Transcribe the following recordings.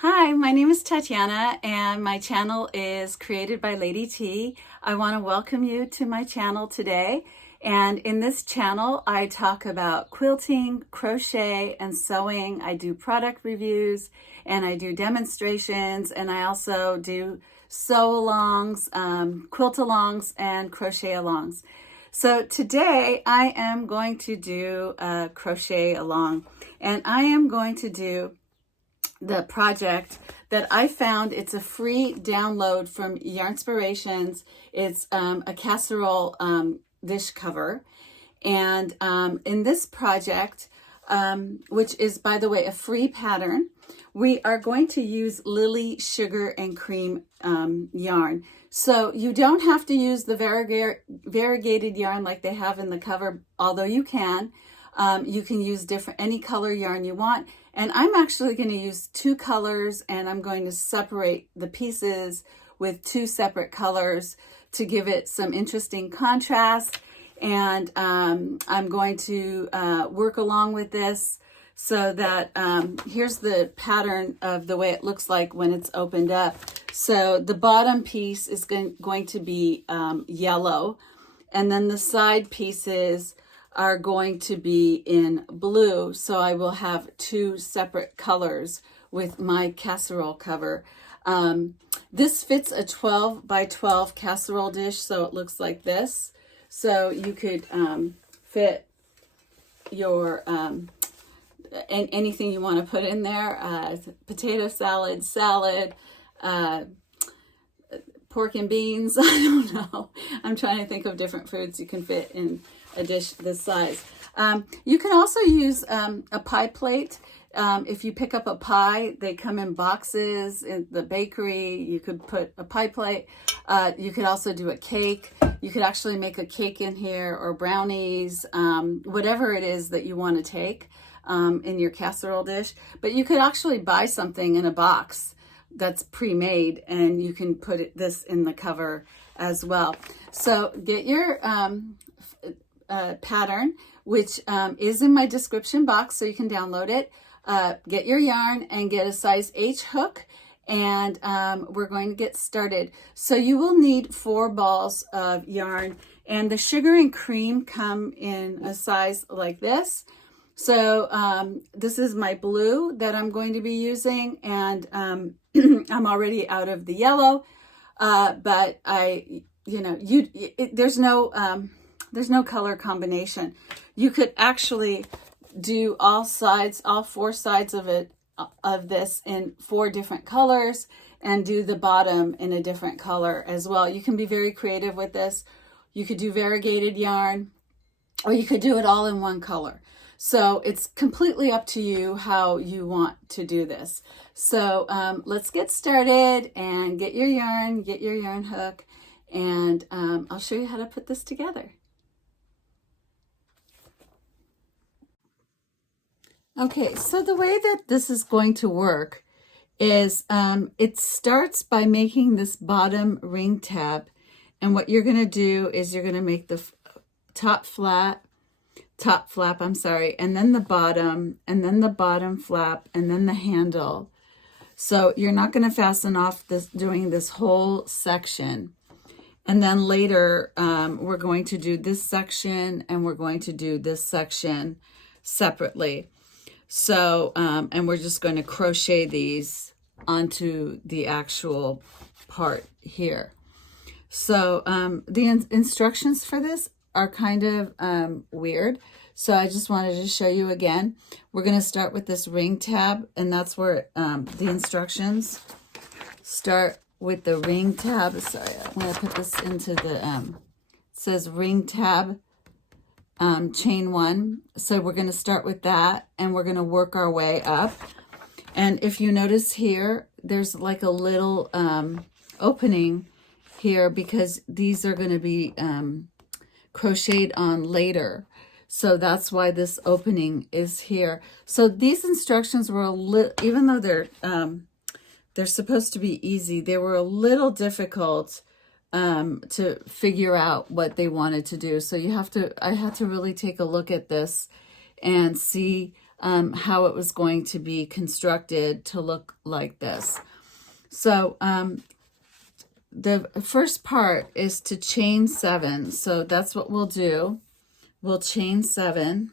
Hi, my name is Tatiana and my channel is created by Lady T. I want to welcome you to my channel today. And in this channel, I talk about quilting, crochet, and sewing. I do product reviews and I do demonstrations, and I also do sew-alongs, quilt-alongs, and crochet-alongs. So today I am going to do a crochet-along, and I am going to do the project that I found. It's a free download from Yarnspirations. It's a casserole dish cover. And in this project, which is, by the way, a free pattern, we are going to use Lilly Sugar and Cream yarn. So you don't have to use the variegated yarn like they have in the cover, although you can. You can use any color yarn you want. And I'm actually going to use two colors, and I'm going to separate the pieces with two separate colors to give it some interesting contrast. And I'm going to work along with this so that here's the pattern of the way it looks like when it's opened up. So the bottom piece is going to be yellow, and then the side pieces are going to be in blue. So I will have two separate colors with my casserole cover. This fits a 12 by 12 casserole dish, so it looks like this. So you could fit your anything you want to put in there, potato salad, pork and beans. I don't know. I'm trying to think of different foods you can fit in a dish this size. You can also use a pie plate. If you pick up a pie, they come in boxes in the bakery. You could put a pie plate. You could also do a cake. You could actually make a cake in here, or brownies, whatever it is that you want to take in your casserole dish. But you could actually buy something in a box that's pre-made, and you can put this in the cover as well. So get your pattern, which is in my description box, so you can download it. Get your yarn and get a size H hook, and we're going to get started. So you will need 4 balls of yarn, and the sugar and cream come in a size like this. So this is my blue that I'm going to be using, and I'm already out of the yellow, but there's no color combination. You could actually do all 4 sides of this in 4 different colors, and do the bottom in a different color as well. You can be very creative with this. You could do variegated yarn, or you could do it all in one color. So it's completely up to you how you want to do this. So let's get started and get your yarn hook, and I'll show you how to put this together. Okay, so the way that this is going to work is it starts by making this bottom ring tab, and what you're going to do is you're going to make the top flap, and then the bottom, and then the bottom flap, and then the handle. So you're not going to fasten off doing this whole section. And then later we're going to do this section, and we're going to do this section separately. So, and we're just going to crochet these onto the actual part here. So the instructions for this are kind of weird. So I just wanted to show you again. We're going to start with this ring tab, and that's where the instructions start with the ring tab. Sorry, I'm going to put this into the, it says ring tab, chain 1. So we're going to start with that, and we're going to work our way up. And if you notice here, there's like a little opening here, because these are going to be crocheted on later. So that's why this opening is here. So these instructions were even though they're supposed to be easy, they were a little difficult to figure out what they wanted to do. So I had to really take a look at this and see how it was going to be constructed to look like this. So the first part is to chain 7. So that's what we'll do. We'll chain 7.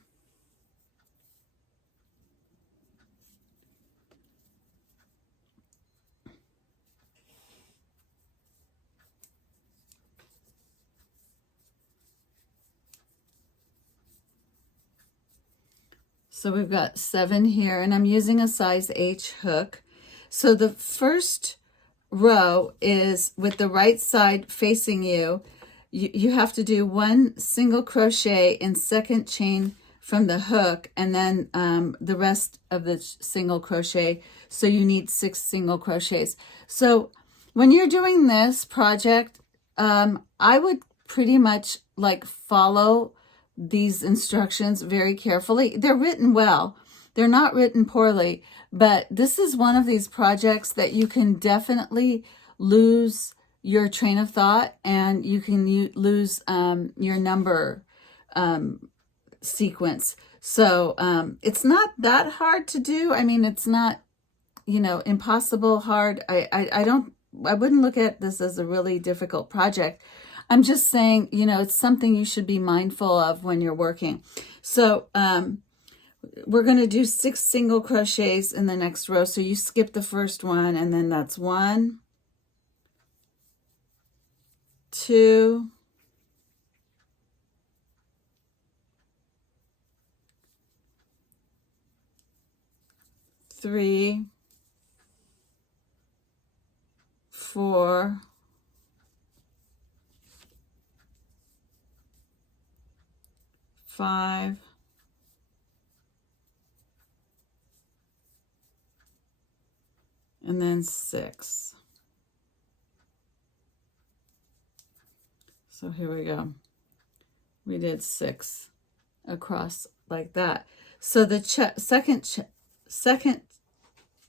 So we've got 7 here, and I'm using a size H hook. So the first row is with the right side facing you. You have to do 1 single crochet in second chain from the hook, and then the rest of the single crochet. So you need 6 single crochets. So when you're doing this project, I would pretty much like follow these instructions very carefully. They're written well. They're not written poorly, but this is one of these projects that you can definitely lose your train of thought, and you can lose your number sequence. So it's not that hard to do. I mean, it's not, you know, impossible hard. I wouldn't look at this as a really difficult project. I'm just saying, you know, it's something you should be mindful of when you're working. So we're going to do 6 single crochets in the next row. So you skip the first one, and then that's 1, 2, 3, 4, 5, and then 6. So here we go. We did 6 across like that. So the second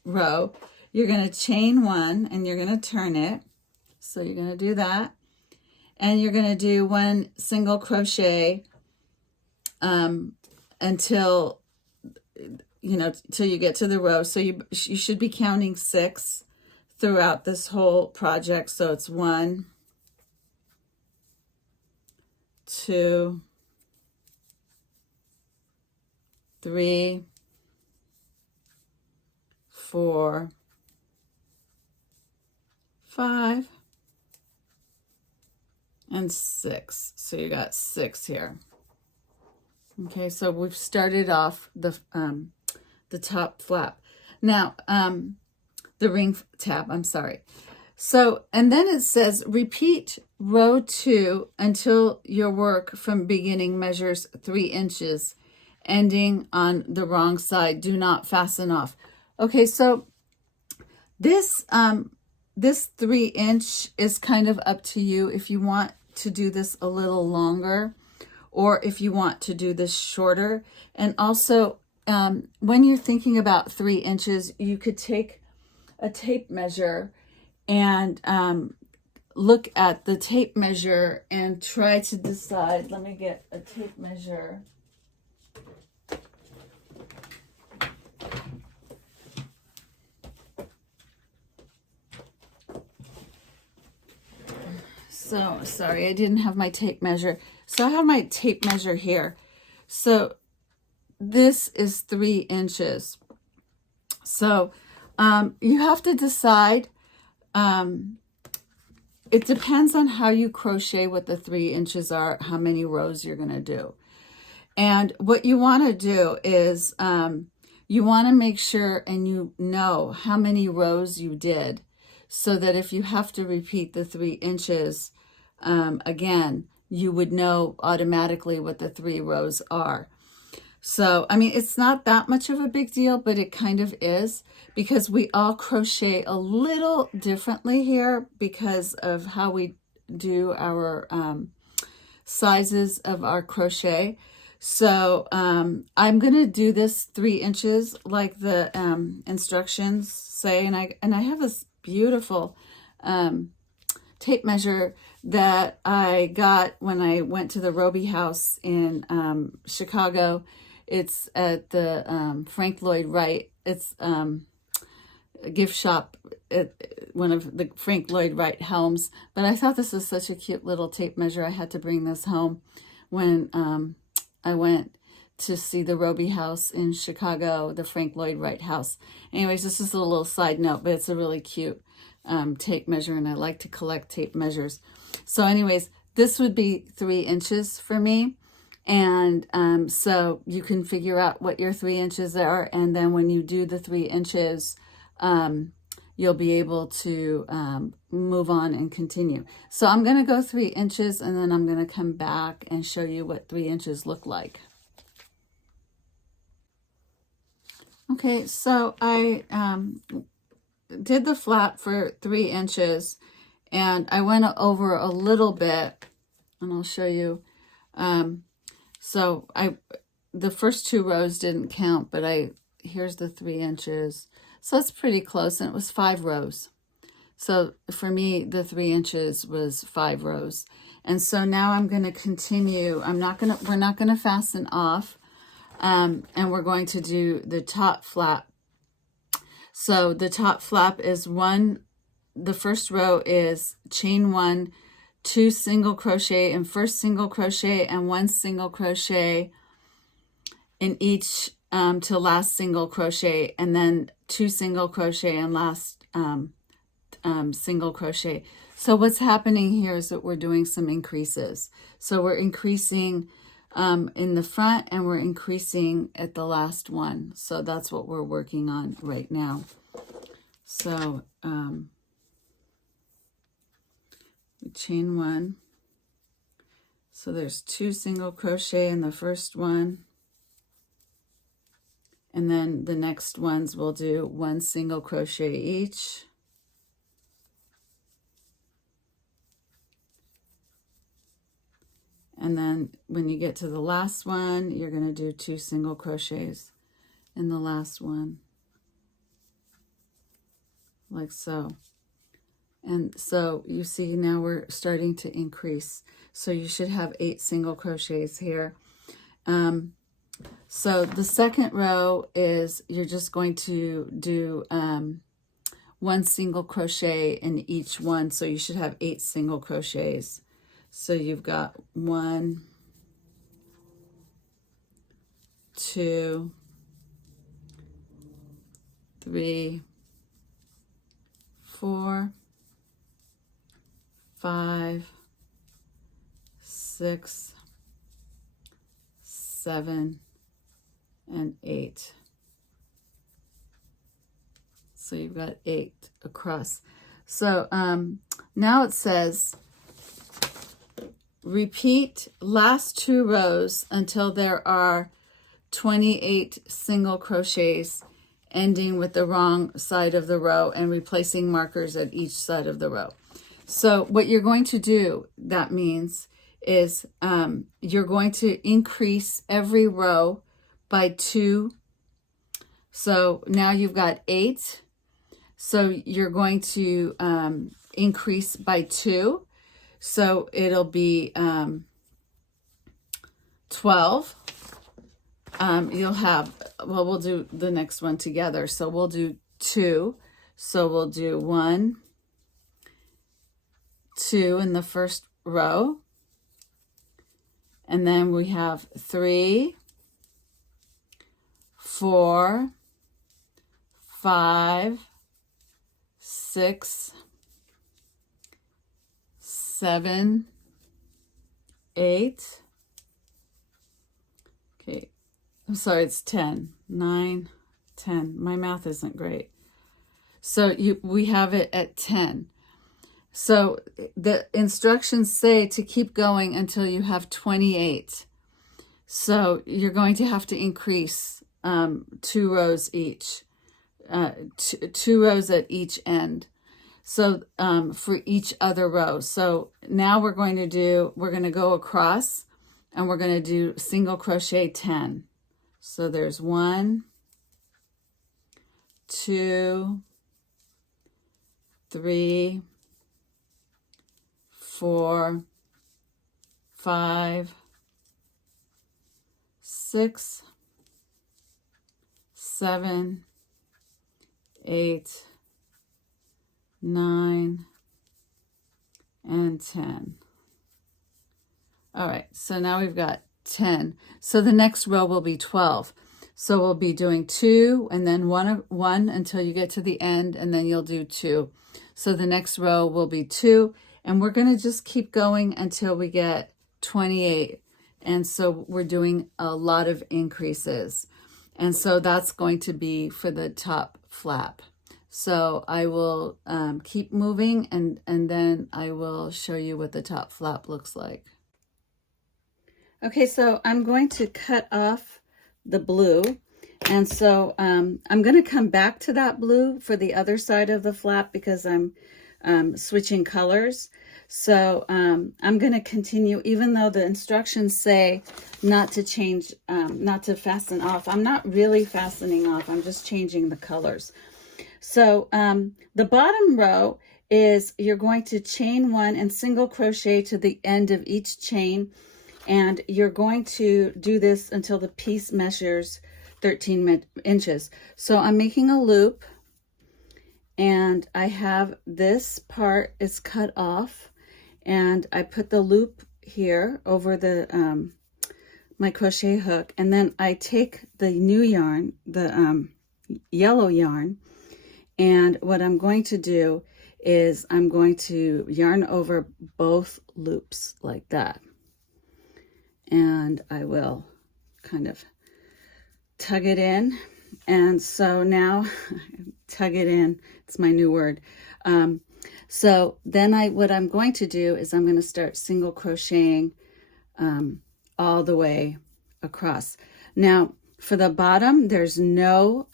row, you're going to chain 1 and you're going to turn it. So you're going to do that, and you're going to do 1 single crochet until, you know, till you get to the row. So you should be counting 6 throughout this whole project. So it's 1, 2, 3, 4, 5, and 6. So you got 6 here. Okay, so we've started off the top flap. Now, the ring tab, I'm sorry. So, and then it says, repeat row 2 until your work from beginning measures 3 inches, ending on the wrong side. Do not fasten off. Okay, so this 3-inch is kind of up to you if you want to do this a little longer, or if you want to do this shorter. And also, when you're thinking about 3 inches, you could take a tape measure and look at the tape measure and try to decide. Let me get a tape measure. So, sorry, I didn't have my tape measure. So I have my tape measure here. So this is 3 inches. So you have to decide. It depends on how you crochet, what the 3 inches are, how many rows you're going to do. And what you want to do is you want to make sure and you know how many rows you did, so that if you have to repeat the 3 inches again, you would know automatically what the 3 rows are. So, I mean, it's not that much of a big deal, but it kind of is, because we all crochet a little differently here because of how we do our sizes of our crochet. So I'm going to do this 3 inches like the instructions say, and I have this beautiful tape measure that I got when I went to the Roby house in Chicago. It's at the Frank Lloyd Wright. It's a gift shop at one of the Frank Lloyd Wright homes. But I thought this was such a cute little tape measure. I had to bring this home when I went to see the Roby House in Chicago, the Frank Lloyd Wright house. Anyways, this is a little side note, but it's a really cute tape measure, and I like to collect tape measures. So anyways, this would be 3 inches for me. And so you can figure out what your 3 inches are, and then when you do the 3 inches, you'll be able to move on and continue. So I'm going to go 3 inches, and then I'm going to come back and show you what 3 inches look like. Okay, so I did the flap for 3 inches, and I went over a little bit, and I'll show you. So the first 2 rows didn't count, but here's the 3 inches. So it's pretty close, and it was 5 rows. So for me, the 3 inches was 5 rows. And so now I'm going to continue. We're not going to fasten off, and we're going to do the top flap. So the top flap is the first row is chain 1, 2 single crochet in first single crochet, and 1 single crochet in each to last single crochet, and then 2 single crochet and last single crochet. So what's happening here is that we're doing some increases. So we're increasing in the front, and we're increasing at the last one. So that's what we're working on right now. So chain 1. So there's 2 single crochet in the first one, and then the next ones we'll do 1 single crochet each, and then when you get to the last one, you're going to do 2 single crochets in the last one, like so. And so you see now we're starting to increase. So you should have 8 single crochets here. So the second row is you're just going to do 1 single crochet in each one. So you should have 8 single crochets. So you've got 1, 2, 3, 4, 5, 6, 7, and 8. So you've got 8 across. So now it says repeat last 2 rows until there are 28 single crochets, ending with the wrong side of the row and replacing markers at each side of the row. So what you're going to do, that means, is you're going to increase every row by 2. So now you've got 8. So you're going to increase by 2. So it'll be 12. You'll have, well, we'll do the next one together. So we'll do 2. So we'll do 1, 2 in the first row, and then we have 3, 4, 5, 6, 7, 8. Okay, I'm sorry, it's 10, 9, 10. My math isn't great. So we have it at 10. So the instructions say to keep going until you have 28. So you're going to have to increase 2 rows each, 2 rows at each end. So for each other row. So now we're going to go across, and we're going to do single crochet 10. So there's 1, 2, 3, 4, 5, 6, 7, 8, 9, and 10. All right, so now we've got 10. So the next row will be 12. So we'll be doing 2 and then one until you get to the end, and then you'll do 2. So the next row will be 2, and we're going to just keep going until we get 28. And so we're doing a lot of increases. And so that's going to be for the top flap. So I will keep moving, and then I will show you what the top flap looks like. Okay, so I'm going to cut off the blue, and so I'm going to come back to that blue for the other side of the flap because I'm switching colors. So I'm going to continue, even though the instructions say not to change, not to fasten off. I'm not really fastening off, I'm just changing the colors. So the bottom row is you're going to chain 1 and single crochet to the end of each chain. And you're going to do this until the piece measures 13 inches. So I'm making a loop, and I have this part is cut off, and I put the loop here over the my crochet hook, and then I take the new yarn, the yellow yarn, and what I'm going to do is I'm going to yarn over both loops like that. And I will kind of tug it in. And so now, tug it in, it's my new word. So then what I'm going to do is I'm going to start single crocheting all the way across. Now, for the bottom, there's no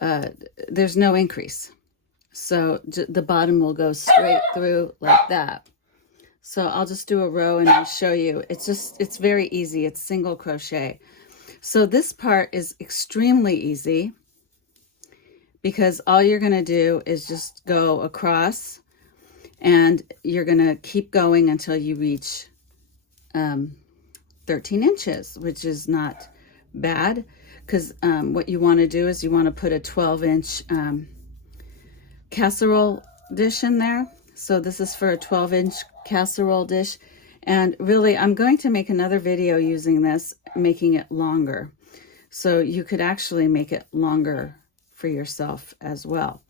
increase. So the bottom will go straight through like that. So I'll just do a row and I'll show you. It's very easy. It's single crochet. So this part is extremely easy because all you're going to do is just go across, and you're going to keep going until you reach 13 inches, which is not bad, because what you want to do is you want to put a 12-inch casserole dish in there. So this is for a 12-inch casserole dish. And really, I'm going to make another video using this, making it longer. So you could actually make it longer for yourself as well,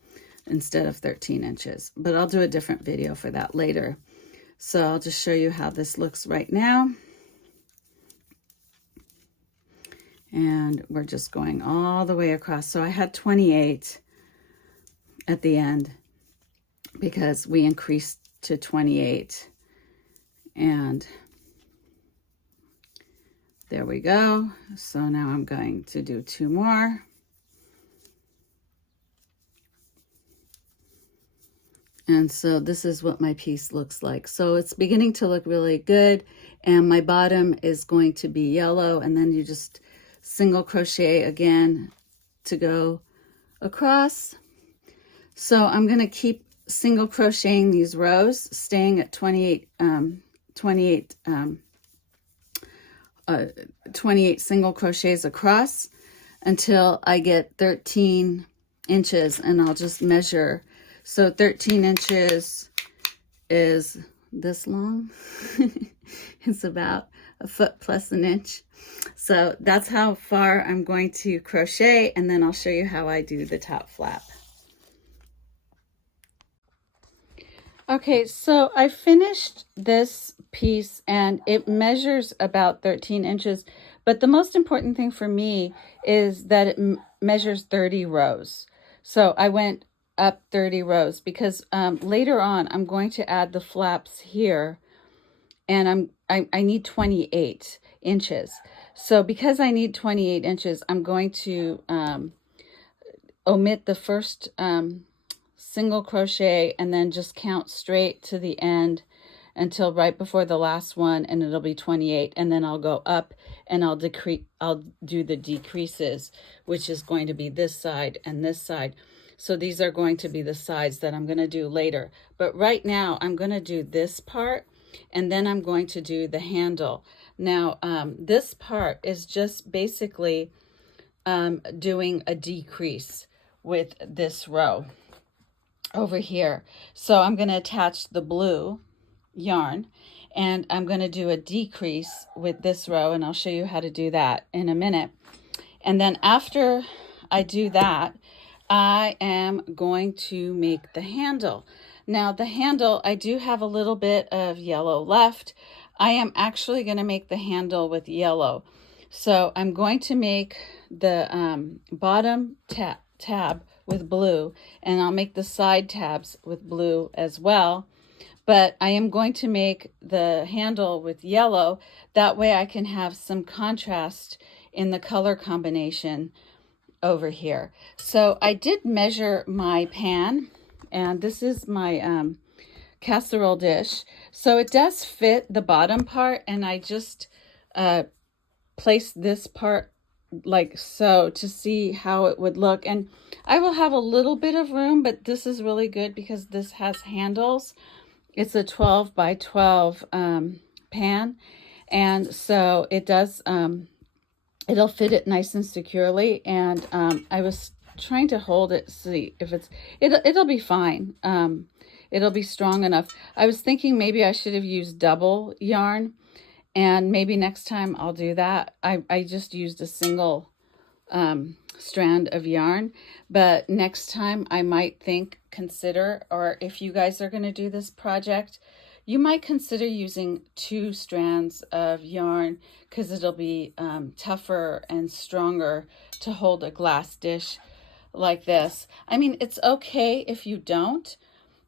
instead of 13 inches. But I'll do a different video for that later. So I'll just show you how this looks right now. And we're just going all the way across. So I had 28 at the end, because we increased to 28, and there we go. So now I'm going to do 2 more. And so this is what my piece looks like. So it's beginning to look really good, and my bottom is going to be yellow, and then you just single crochet again to go across. So I'm going to keep single crocheting these rows, staying at 28 single crochets across until I get 13 inches, and I'll just measure. So 13 inches is this long. It's about a foot plus an inch. So that's how far I'm going to crochet, and then I'll show you how I do the top flap. Okay, so I finished this piece, and it measures about 13 inches, but the most important thing for me is that it measures 30 rows. So I went up 30 rows because later on I'm going to add the flaps here, and I need 28 inches. So because I need 28 inches, I'm going to omit the first single crochet and then just count straight to the end until right before the last one, and it'll be 28, and then I'll go up and I'll do the decreases, which is going to be this side and this side. So these are going to be the sides that I'm going to do later. But right now I'm going to do this part, and then I'm going to do the handle. Now, this part is just basically doing a decrease with this row over here. So I'm going to attach the blue yarn, and I'm going to do a decrease with this row, and I'll show you how to do that in a minute. And then after I do that, I am going to make the handle. Now the handle, I do have a little bit of yellow left. I am actually going to make the handle with yellow. So I'm going to make the bottom tab with blue, and I'll make the side tabs with blue as well. But I am going to make the handle with yellow. That way I can have some contrast in the color combination over here. So I did measure my pan, and this is my casserole dish. So it does fit the bottom part, and I just placed this part like so to see how it would look. And I will have a little bit of room, but this is really good because this has handles. It's a 12 by 12 pan, and so it does it'll fit it nice and securely. And I was trying to hold it, see if it'll be fine. It'll be strong enough. I was thinking maybe I should have used double yarn, and maybe next time I'll do that. I just used a single strand of yarn, but next time I might consider, or if you guys are going to do this project, you might consider using 2 strands of yarn, because it'll be tougher and stronger to hold a glass dish like this. I mean, it's okay if you don't,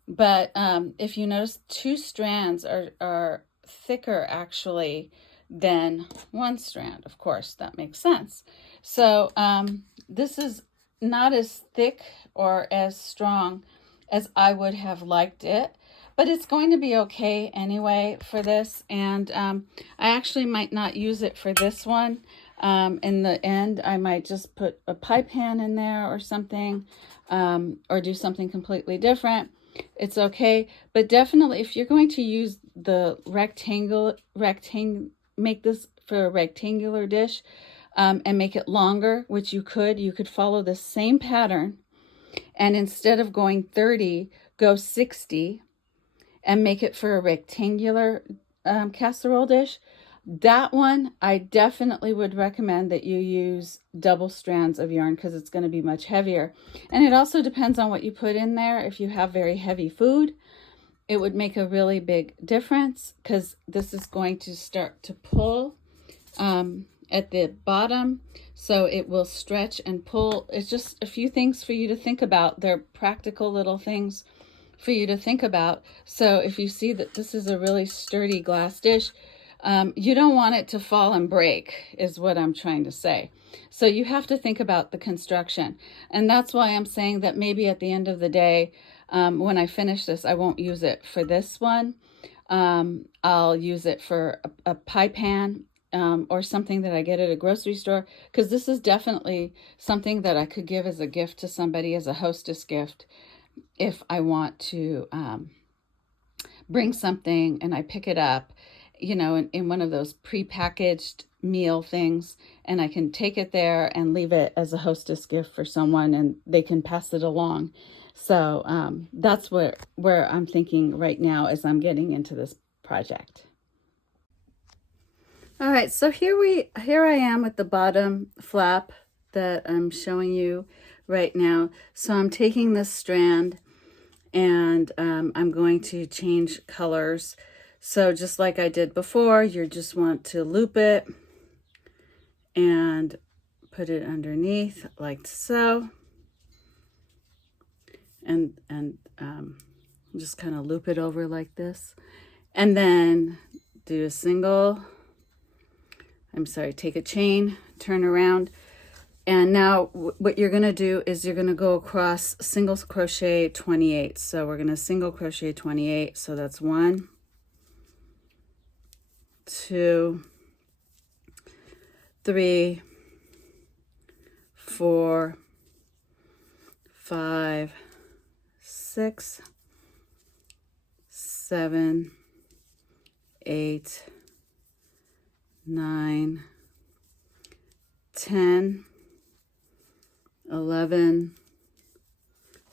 but if you notice, 2 strands are thicker actually than 1 strand. Of course, that makes sense. So this is not as thick or as strong as I would have liked it, but it's going to be okay anyway for this. And I actually might not use it for this one. In the end, I might just put a pie pan in there or something, or do something completely different. It's okay, but definitely if you're going to use the make this for a rectangular dish, and make it longer, which you could follow the same pattern, and instead of going 30, go 60 and make it for a rectangular casserole dish. That one, I definitely would recommend that you use double strands of yarn, because it's going to be much heavier. And it also depends on what you put in there. If you have very heavy food, it would make a really big difference, because this is going to start to pull at the bottom, so it will stretch and pull. It's just a few things for you to think about. They're practical little things for you to think about. So if you see that this is a really sturdy glass dish, you don't want it to fall and break, is what I'm trying to say. So you have to think about the construction. And that's why I'm saying that maybe at the end of the day, when I finish this, I won't use it for this one. I'll use it for a pie pan, or something that I get at a grocery store, because this is definitely something that I could give as a gift to somebody, as a hostess gift, if I want to bring something and I pick it up, you know, in one of those prepackaged meal things, and I can take it there and leave it as a hostess gift for someone, and they can pass it along. So that's where I'm thinking right now as I'm getting into this project. All right, so here I am with the bottom flap that I'm showing you right now. So I'm taking this strand, and I'm going to change colors. So just like I did before, you just want to loop it and put it underneath like so, and just kind of loop it over like this, and then do a single, take a chain, turn around, and now what you're going to do is you're going to go across single crochet 28. So we're going to single crochet 28. So that's 1, 2, 3, 4, 5, 6, 7, 8, 9, 10, 11,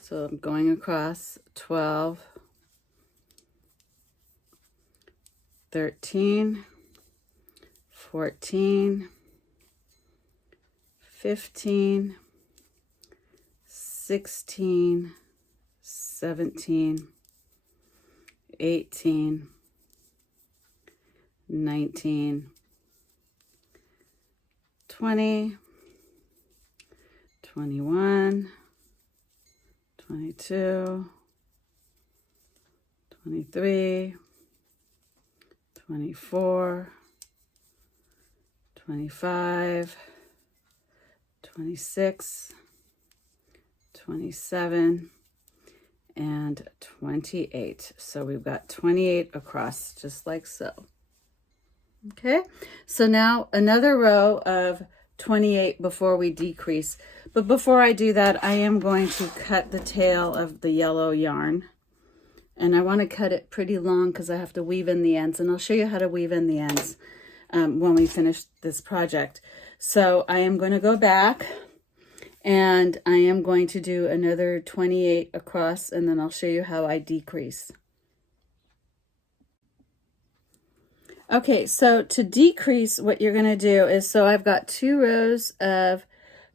so I'm going across, 12, 13, 14, 15, 16, 17, 18, 19, 20, 21, 22, 23, 24, 25, 26, 27, and 28. So we've got 28 across, just like so. Okay, so now another row of 28 before we decrease. But before I do that, I am going to cut the tail of the yellow yarn. And I want to cut it pretty long because I have to weave in the ends. And I'll show you how to weave in the ends when we finish this project. So I am going to go back and I am going to do another 28 across, and then I'll show you how I decrease. Okay, so to decrease, what you're going to do is, so I've got 2 rows of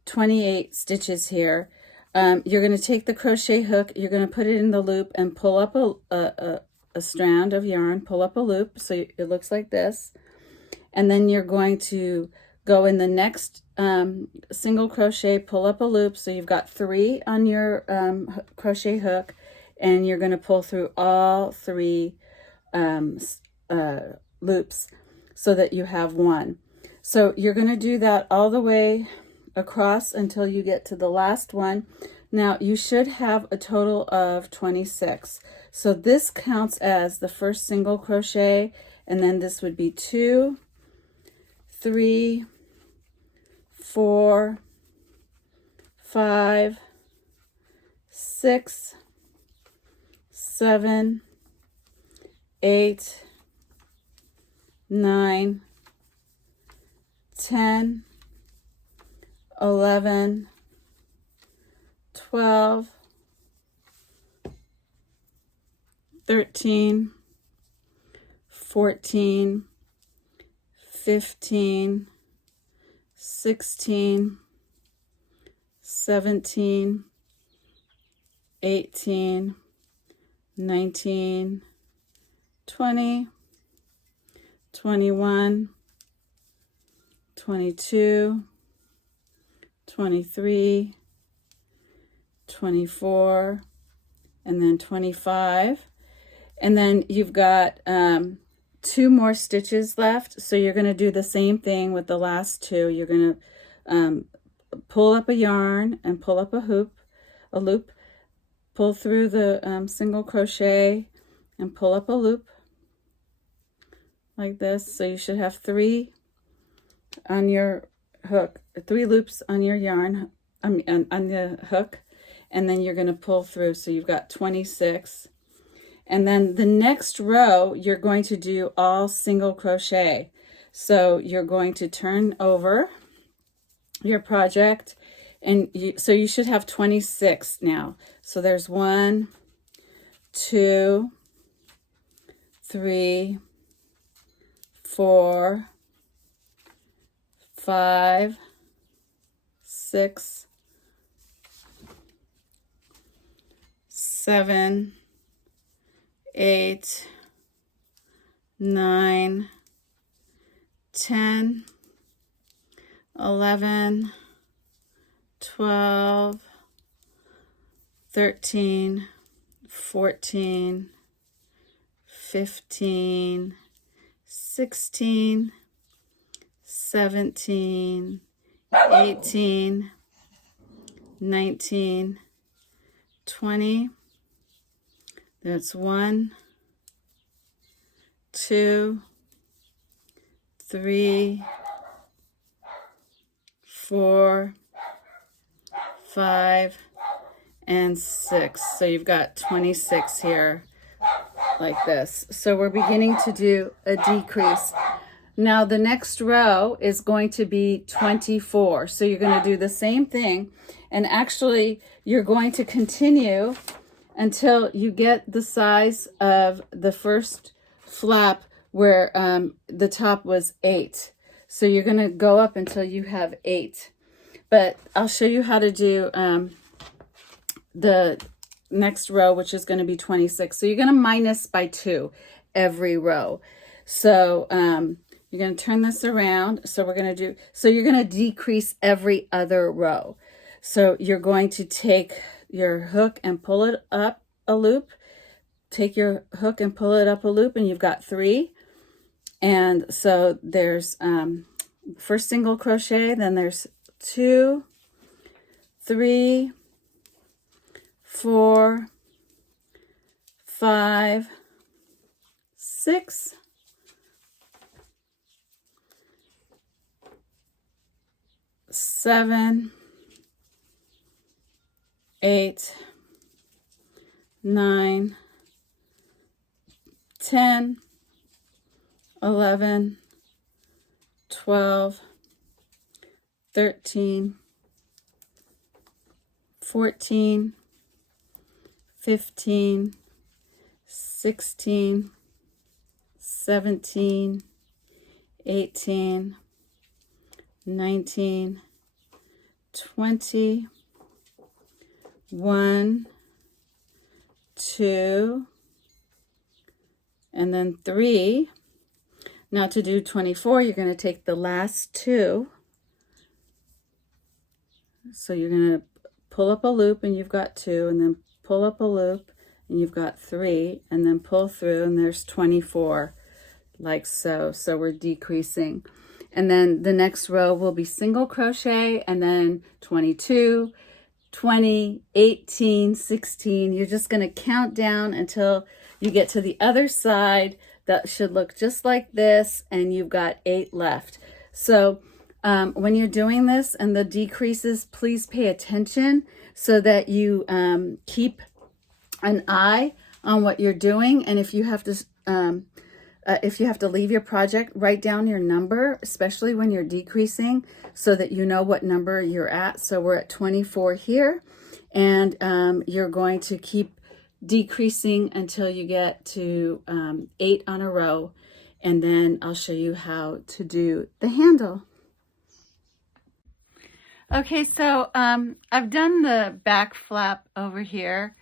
28 stitches here. You're going to take the crochet hook, you're going to put it in the loop and pull up a strand of yarn, pull up a loop so it looks like this. And then you're going to go in the next single crochet, pull up a loop, so you've got 3 on your crochet hook, and you're going to pull through all 3 loops so that you have 1. So you're going to do that all the way across until you get to the last one. Now you should have a total of 26. So this counts as the first single crochet, and then this would be 2, 3, 4, 5, 6, 7, 8, 9, 10, 11, 12, 13, 14, 15, 16, 17, 18, 19, 20, 21, 22, 23, 24, and then 25. And then you've got 2 more stitches left. So you're going to do the same thing with the last 2. You're going to pull up a yarn and pull up a loop, pull through the single crochet and pull up a loop like this. So you should have 3 on your hook, 3 loops on your yarn, on the hook, and then you're going to pull through. So you've got 26. And then the next row, you're going to do all single crochet. So you're going to turn over your project, and so you should have 26 now. So there's 1, 2, 3, 4, 5, 6, 7, 8, 9, 10, 11, 12, 13, 14, 15, 16, 17, 18, 19, 20. That's 1, 2, 3, 4, 5, and 6. So you've got 26 here like this. So we're beginning to do a decrease. Now the next row is going to be 24. So you're going to do the same thing, and actually you're going to continue until you get the size of the first flap where the top was 8. So you're going to go up until you have 8. But I'll show you how to do the next row, which is going to be 26. So you're going to minus by 2 every row. So you're going to turn this around. So you're going to decrease every other row. So you're going to take your hook and pull it up a loop. Take your hook and pull it up a loop, and you've got 3. And so there's first single crochet, then there's 2, 3, 4, 5, 6, 7, 8, 9, 10, 11, 12, 13, 14, 15, 16, 17, 18, 19, 20, 1, 2, and then 3. Now to do 24, you're going to take the last 2. So you're going to pull up a loop, and you've got 2, and then pull up a loop, and you've got 3, and then pull through, and there's 24, like so. So we're decreasing. And then the next row will be single crochet, and then 22, 20, 18, 16. You're just going to count down until you get to the other side. That should look just like this, and you've got 8 left. So when you're doing this and the decreases, please pay attention so that you keep an eye on what you're doing. And if you have to leave your project, write down your number, especially when you're decreasing, so that you know what number you're at. So we're at 24 here, and you're going to keep decreasing until you get to 8 on a row, and then I'll show you how to do the handle. Okay, so I've done the back flap over here,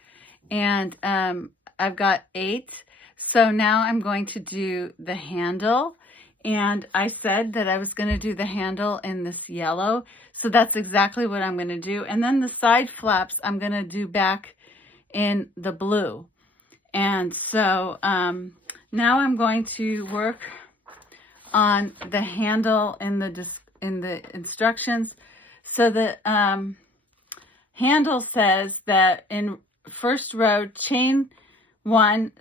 and I've got 8. So now I'm going to do the handle, and I said that I was going to do the handle in this yellow, so that's exactly what I'm going to do. And then the side flaps I'm going to do back in the blue. And so now I'm going to work on the handle in the instructions. So the handle says that in first row, chain 1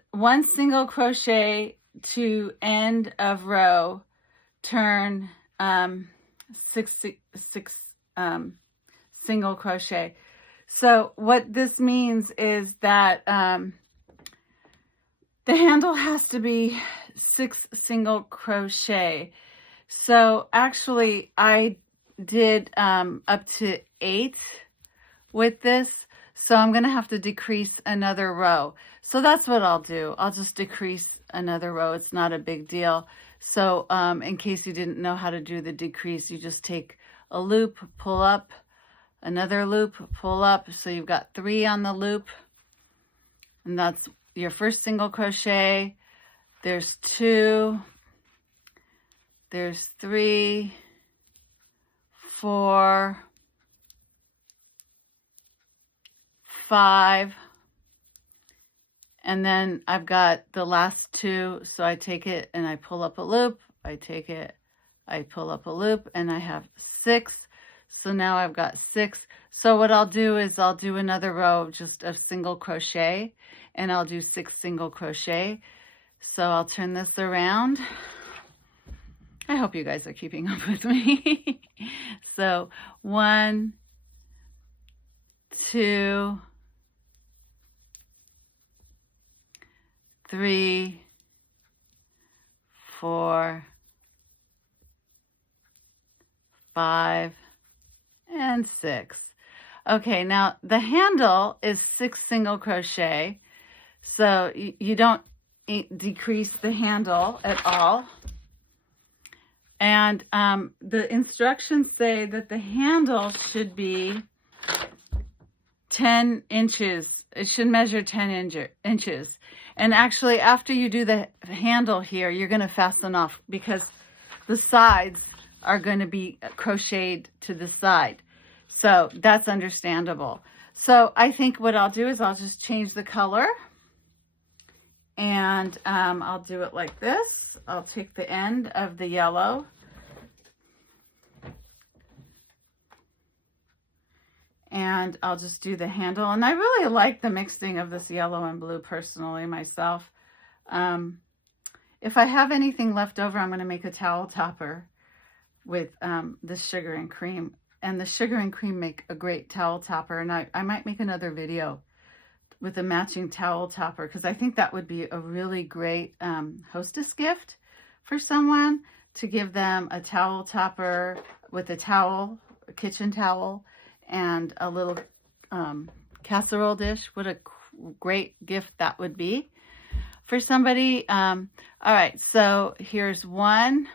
single crochet to end of row, turn 6 single crochet. So what this means is that the handle has to be 6 single crochet. So actually I did up to 8 with this, so I'm going to have to decrease another row. So that's what I'll do. I'll just decrease another row. It's not a big deal. So in case you didn't know how to do the decrease, you just take a loop, pull up, another loop, pull up. So you've got 3 on the loop, and that's your first single crochet. There's 2, there's 3, 4, 5, and then I've got the last 2, so I take it and I pull up a loop, I take it, I pull up a loop, and I have 6. So now I've got 6. So what I'll do is I'll do another row just of single crochet, and I'll do 6 single crochet. So I'll turn this around. I hope you guys are keeping up with me. So 1, 2, 3, 4, 5, and 6. Okay, now the handle is 6 single crochet, so you don't decrease the handle at all. And the instructions say that the handle should be 10 inches. It should measure 10 inches. And actually, after you do the handle here, you're going to fasten off because the sides are going to be crocheted to the side. So that's understandable. So I think what I'll do is I'll just change the color. And I'll do it like this. I'll take the end of the yellow. And I'll just do the handle. And I really like the mixing of this yellow and blue personally myself. If I have anything left over, I'm going to make a towel topper with this sugar and cream. And the sugar and cream make a great towel topper. And I might make another video with a matching towel topper, because I think that would be a really great hostess gift for someone, to give them a towel topper with a towel, a kitchen towel, and a little casserole dish. What a great gift that would be for somebody. All right, so here's 1,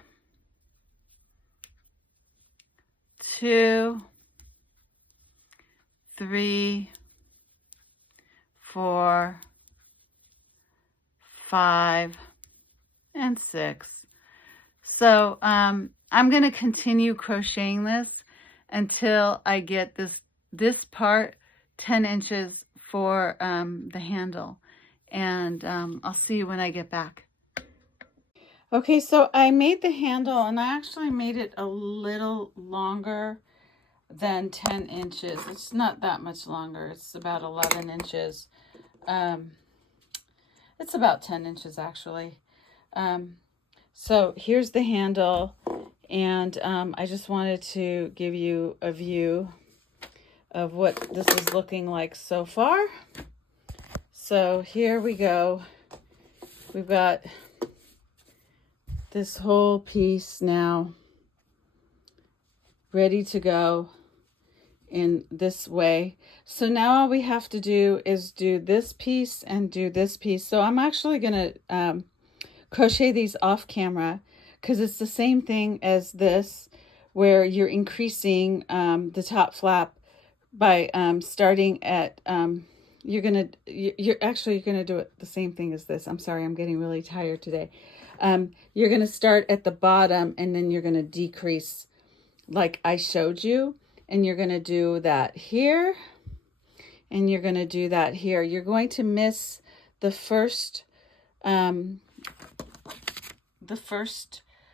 2, 3, 4, 5, and 6. So I'm going to continue crocheting this until I get this part 10 inches for the handle. And I'll see you when I get back. Okay, so I made the handle, and I actually made it a little longer than 10 inches. It's not that much longer. It's about 11 inches. It's about 10 inches actually. So here's the handle, and I just wanted to give you a view of what this is looking like so far. So here we go. We've got this whole piece now ready to go in this way. So now all we have to do is do this piece and do this piece. So I'm actually going to crochet these off camera, because it's the same thing as this, where you're increasing the top flap by starting at you're gonna do it the same thing as this. I'm sorry, I'm getting really tired today. You're gonna start at the bottom, and then you're gonna decrease like I showed you, and you're gonna do that here, and you're gonna do that here. You're going to miss the first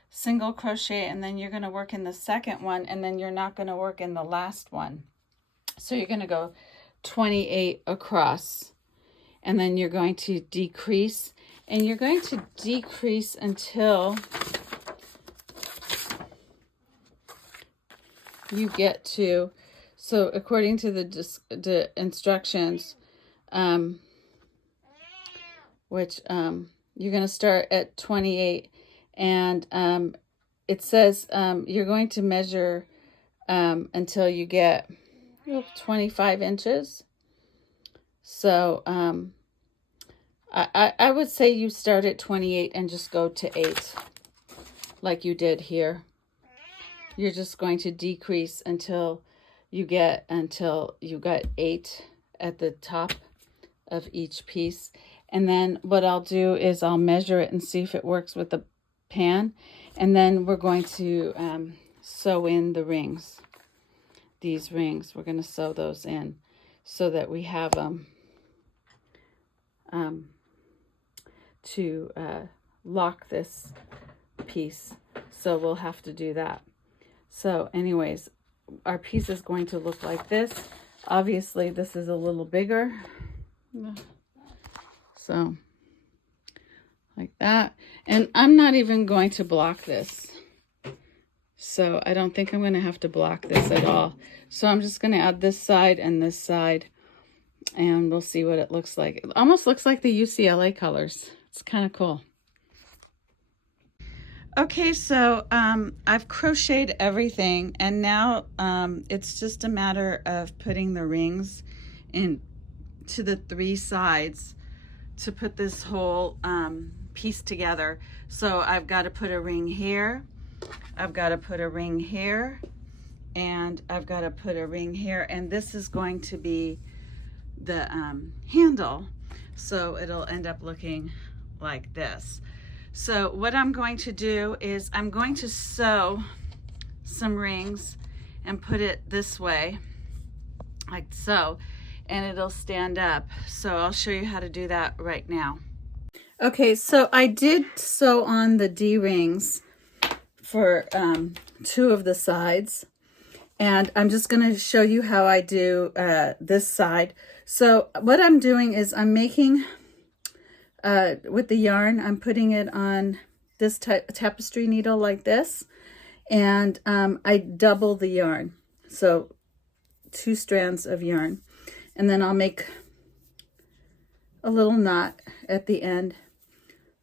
single crochet, and then you're going to work in the second one, and then you're not going to work in the last one. So you're going to go 28 across, and then you're going to decrease, and you're going to decrease until you get to, so according to the instructions, which you're going to start at 28, and it says you're going to measure until you get 25 inches. So I would say you start at 28 and just go to 8 like you did here. You're just going to decrease until you get 8 at the top of each piece. And then what I'll do is I'll measure it and see if it works with the pan. And then we're going to sew in the rings. These rings, we're going to sew those in so that we have them to lock this piece. So we'll have to do that. So anyways, our piece is going to look like this. Obviously, this is a little bigger. So like that. And I'm not even going to block this. So I don't think I'm going to have to block this at all. So I'm just going to add this side and this side, and we'll see what it looks like. It almost looks like the UCLA colors. It's kind of cool. Okay, so I've crocheted everything, and now it's just a matter of putting the rings in to the 3 sides to put this whole piece together. So I've got to put a ring here, I've got to put a ring here, and I've got to put a ring here, and this is going to be the handle. So it'll end up looking like this. So what I'm going to do is I'm going to sew some rings and put it this way, like so, and it'll stand up. So I'll show you how to do that right now. Okay, so I did sew on the D-rings for 2 of the sides, and I'm just going to show you how I do this side. So what I'm doing is I'm making with the yarn, I'm putting it on this tapestry needle like this, and I double the yarn, so 2 strands of yarn, and then I'll make a little knot at the end,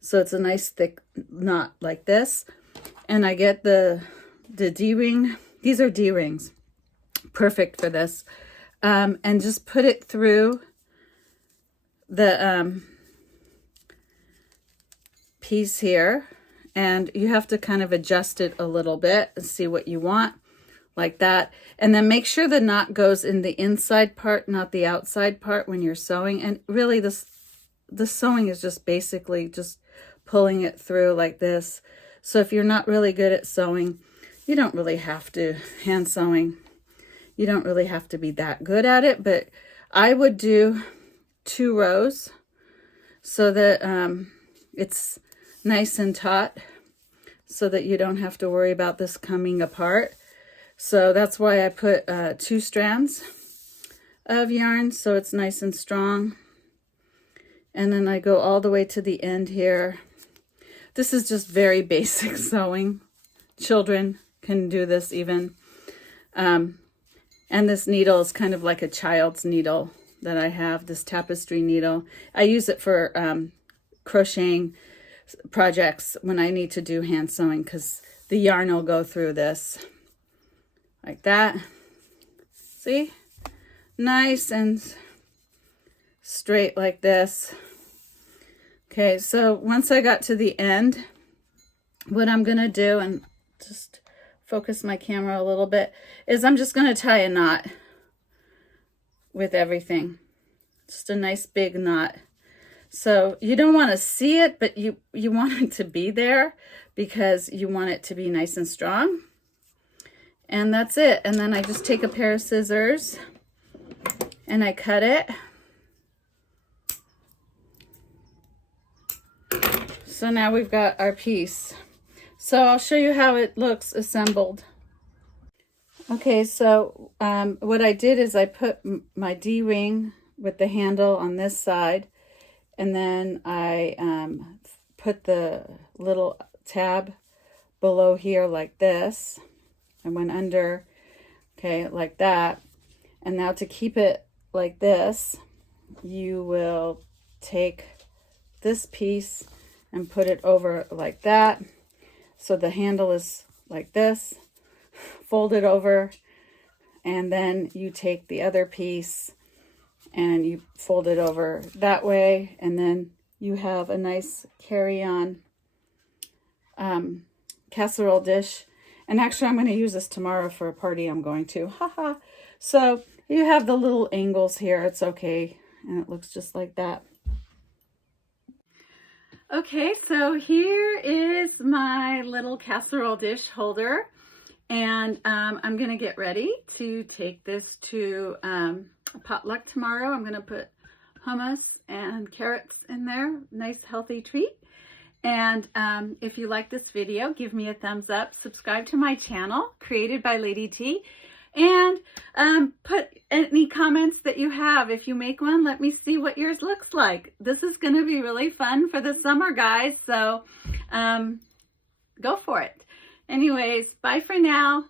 so it's a nice thick knot like this, and I get the D-ring. These are D-rings, perfect for this, and just put it through the piece here, and you have to kind of adjust it a little bit and see what you want, like that, and then make sure the knot goes in the inside part, not the outside part when you're sewing. And really the sewing is just basically just pulling it through like this. So if you're not really good at sewing, you don't really have to, hand sewing, you don't really have to be that good at it, but I would do 2 rows so that it's nice and taut, so that you don't have to worry about this coming apart. So that's why I put 2 strands of yarn, so it's nice and strong. And then I go all the way to the end here. This is just very basic sewing. Children can do this even. And this needle is kind of like a child's needle that I have, this tapestry needle. I use it for crocheting projects when I need to do hand sewing, because the yarn will go through this like that. See? Nice and straight like this. Okay, so once I got to the end, what I'm gonna do, and just focus my camera a little bit, is I'm just gonna tie a knot with everything. Just a nice big knot. So you don't want to see it, but you want it to be there because you want it to be nice and strong. And that's it. And then I just take a pair of scissors and I cut it. So now we've got our piece. So I'll show you how it looks assembled. Okay, so what I did is I put my D-ring with the handle on this side, and then I put the little tab below here like this. I went under, okay, like that. And now to keep it like this, you will take this piece and put it over like that. So the handle is like this, fold it over, and then you take the other piece and you fold it over that way, and then you have a nice carry-on casserole dish. And actually I'm going to use this tomorrow for a party I'm going to. Haha. So you have the little angles here, it's okay, and it looks just like that. Okay, so here is my little casserole dish holder, and I'm going to get ready to take this to a potluck tomorrow. I'm going to put hummus and carrots in there, nice healthy treat. And if you like this video, give me a thumbs up, subscribe to my channel, Created by Lady T, and put any comments that you have. If you make one, let me see what yours looks like. This is going to be really fun for the summer, guys, so go for it. Anyways, bye for now.